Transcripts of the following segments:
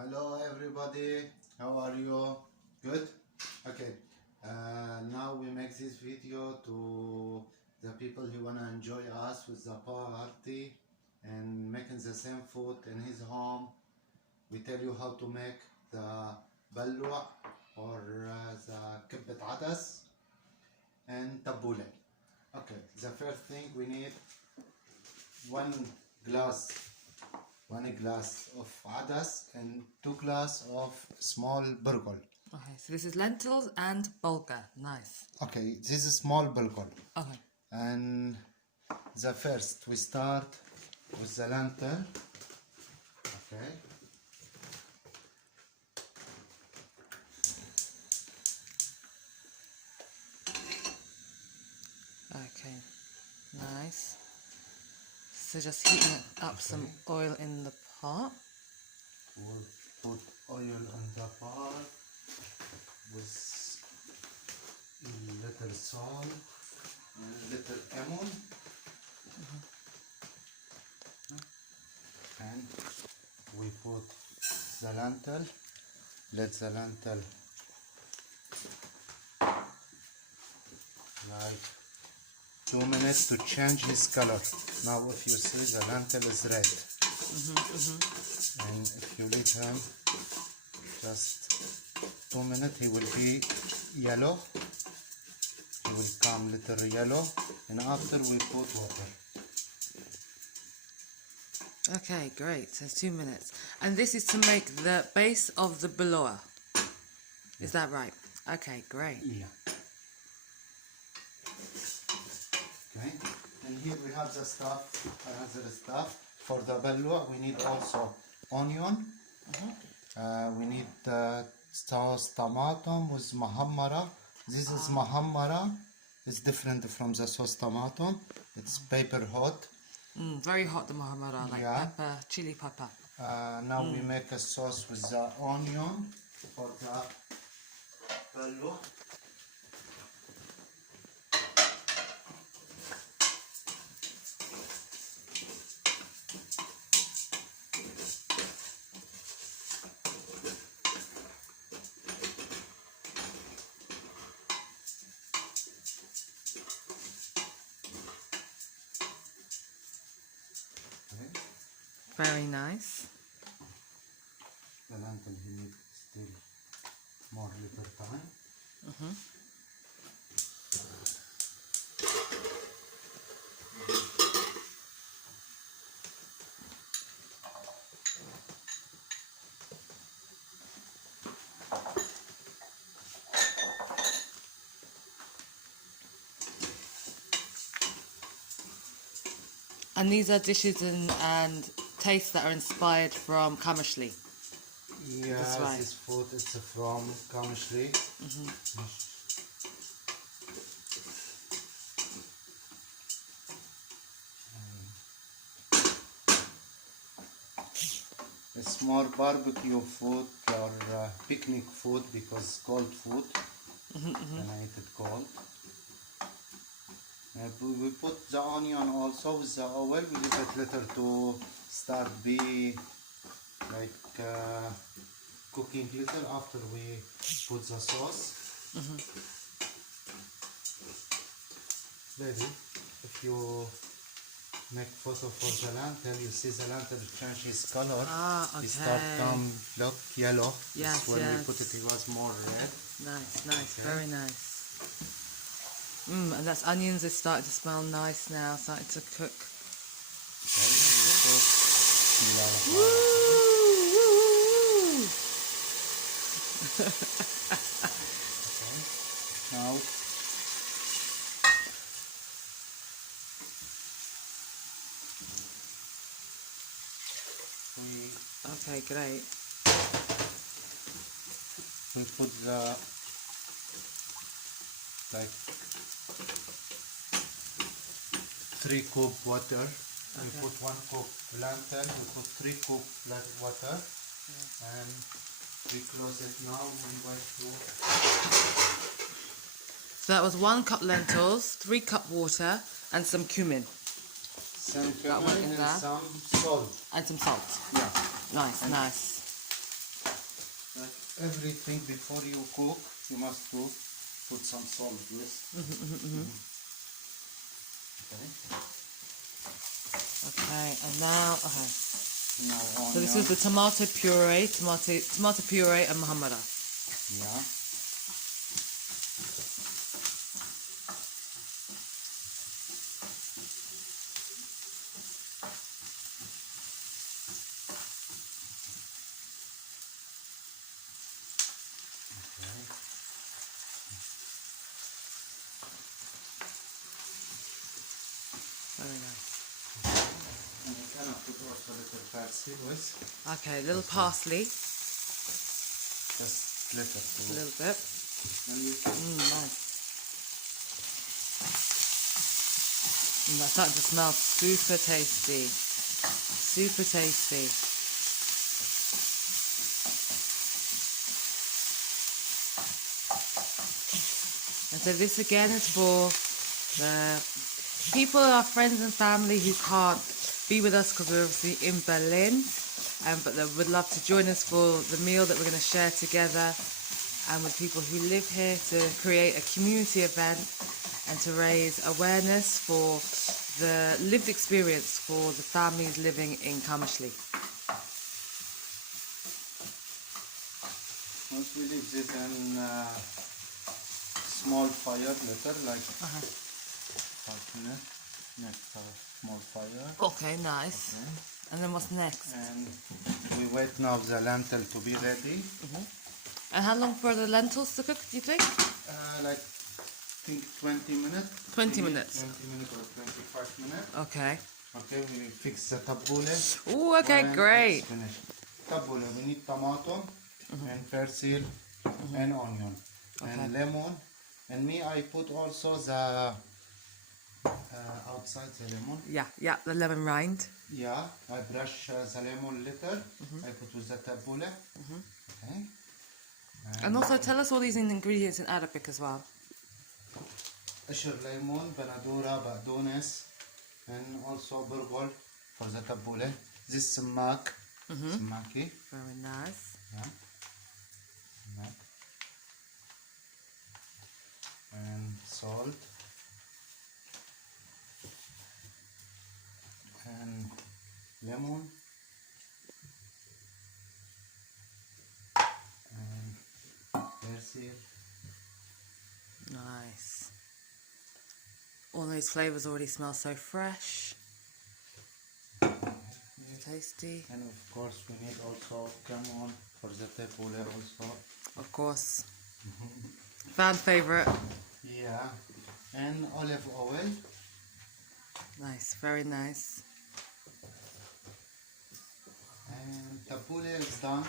Hello everybody, how are you? Good? Okay, now we make this video to the people who wanna enjoy us with the party and making the same food in his home. We tell you how to make the balwa or the kibbet adas and tabbouleh. Okay, the first thing we need one glass of adas and 2 glass of small burgol. Okay, so this is lentils and bulgur. Nice. Okay, this is small burgol. Okay. And the first we start with the lentil. Okay. Okay. Nice. So just heating up some oil in the pot. We'll put oil on the pot with little salt and little lemon. And we put the lentil. Let the lentil like 2 minutes to change his color. Now if you see, the lentil is red. And if you leave him just 2 minutes, he will be yellow. He will come little yellow, and after we put water. Okay, great. So 2 minutes. And this is to make the base of the beloa. Is that right? Okay, great. Yeah. Okay. And here we have the stuff, another stuff. For the balwa, we need also onion. We need sauce tomato with mahammara. This is mahammara. It's different from the sauce tomato. It's pepper hot. Very hot, the mahamara, like pepper, chili pepper. Now we make a sauce with the onion for the balwa. Very nice. The lentil he needs still more little time. And these are dishes and tastes that are inspired from Kamashli. Yeah, right. This food is from Kamashli. It's more barbecue food or picnic food because it's cold food. And I eat it cold. We put the onion also with the oil. We leave it little to start be like cooking little after we put the sauce. Baby, if you make photo for the lentil, you see the lentil change his color. Okay. It start come look yellow. Yes, when yes. we put it, it was more red. Nice, nice, Okay. very nice. And that's onions are starting to smell nice now, starting to cook. Okay, we put Woo, woo, woo. okay. Now Okay, great. we put the like 3 cup water. We put 1 cup lentil. We put 3 cup water, and we close it now. We wait to. So that was 1 cup lentils, 3 cup water, and some cumin. Some That one in cumin there. and some salt. And some salt. Yeah. Nice, nice. everything before you cook, you must put some salt with. Okay. Okay, and now, okay. Now So this onion. is the tomato puree and Muhammad. Yeah. Very nice. And you can put also little parsley with. Okay, a little parsley, Just little a too. little bit. And you Nice. That's starting to smell super tasty. Super tasty. And so this again is for the people, our friends and family who can't be with us because we're obviously in Berlin, but that would love to join us for the meal that we're going to share together, and with people who live here to create a community event and to raise awareness for the lived experience for the families living in Kamishli. once we leave this in small fire later, like 5 minutes. Next small fire. Okay, nice. Okay. And then what's next? And we wait now the lentil to be ready. And how long for the lentils to cook, do you think? Like think 20 minutes. 20 minutes. 20 minutes or 25 minutes. Okay. Okay, we fix the tabbouleh. Oh, okay, when great. it's finished. Tabbouleh, we need tomato and persil and onion and lemon. And me, I put also the outside the lemon. Yeah, the lemon rind. Yeah, I brush the lemon little. I put with the tabbouleh. Okay. And also tell us all these ingredients in Arabic as well. قشر ليمون, بندورة, بقدونس, and also burgol for the tabbouleh. This سماك, سماكي. Very nice. Yeah. سماك. And salt. And lemon. And persil. Nice. All those flavours already smell so fresh. Tasty. And of course we need also lemon for the tabbouleh also. Of course. Fan favourite. Yeah. And olive oil. Nice, very nice. And tabbouleh is done.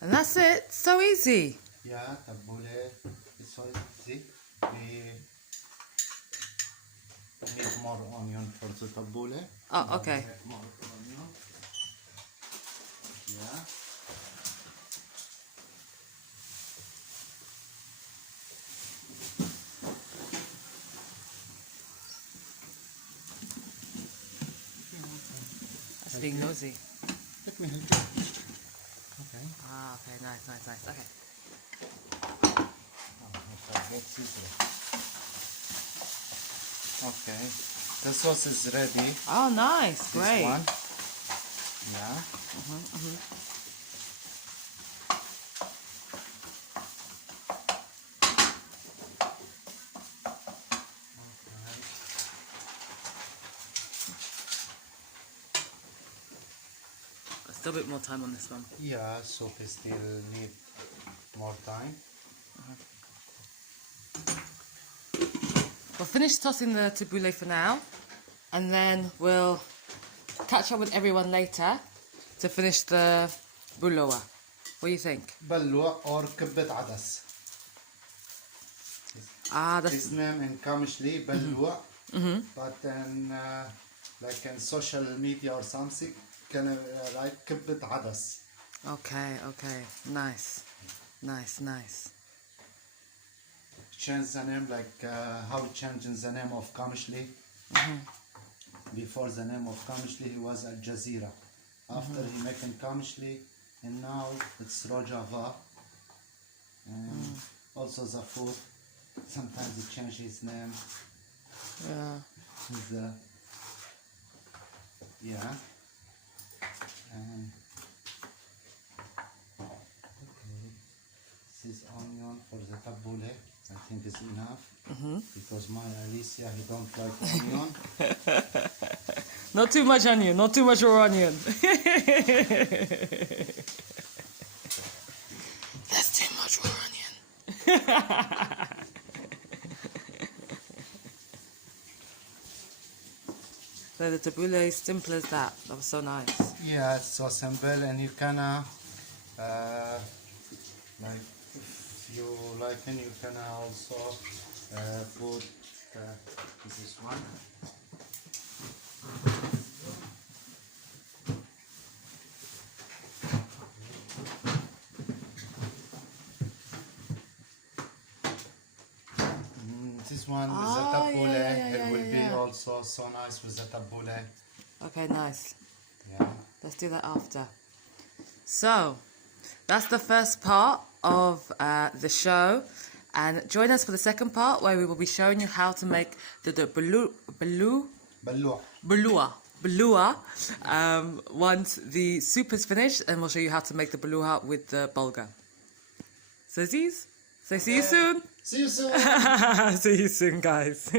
And that's it. So easy. Yeah, tabbouleh is so easy. We need more onion for the tabbouleh. Oh, okay. More onion. Yeah. That's being nosy. Let me help you. Okay. Ah, okay, nice. Okay. Okay. The sauce is ready. Oh, nice. This Great. one. Yeah. Still a bit more time on this one. Yeah, soup is still need more time. We'll finish tossing the tabbouleh for now, and then we'll catch up with everyone later to finish the bulowa. What do you think? بلوع or كبة عدس. Ah, His that's name in Kamishli, بلوع. But in like in social media or something, can write كبة عدس. okay. Nice. Change the name like how changing the name of Kamishli. Before the name of Kamishli, he was Al Jazeera. After he making Kamishli, and now it's Rojava. And also the food, sometimes he changes his name. Yeah. The, yeah. And okay. This is onion for the tabbouleh. I think is enough. Because my Alicia, he don't like onion. Not too much onion, not too much raw onion. That's too much raw onion. So the tabbouleh is simple as that. That was so nice. Yeah, it's so simple, and you can like if you like it, you can also put this one. This one with the tabbouleh, it will be also so nice with the tabbouleh. Okay, nice. Yeah. Let's do that after. So, that's the first part of the show. And join us for the second part where we will be showing you how to make the balua once the soup is finished, and we'll show you how to make the balua with the bulgur. So Aziz, say see you soon. See you soon. See you soon, guys.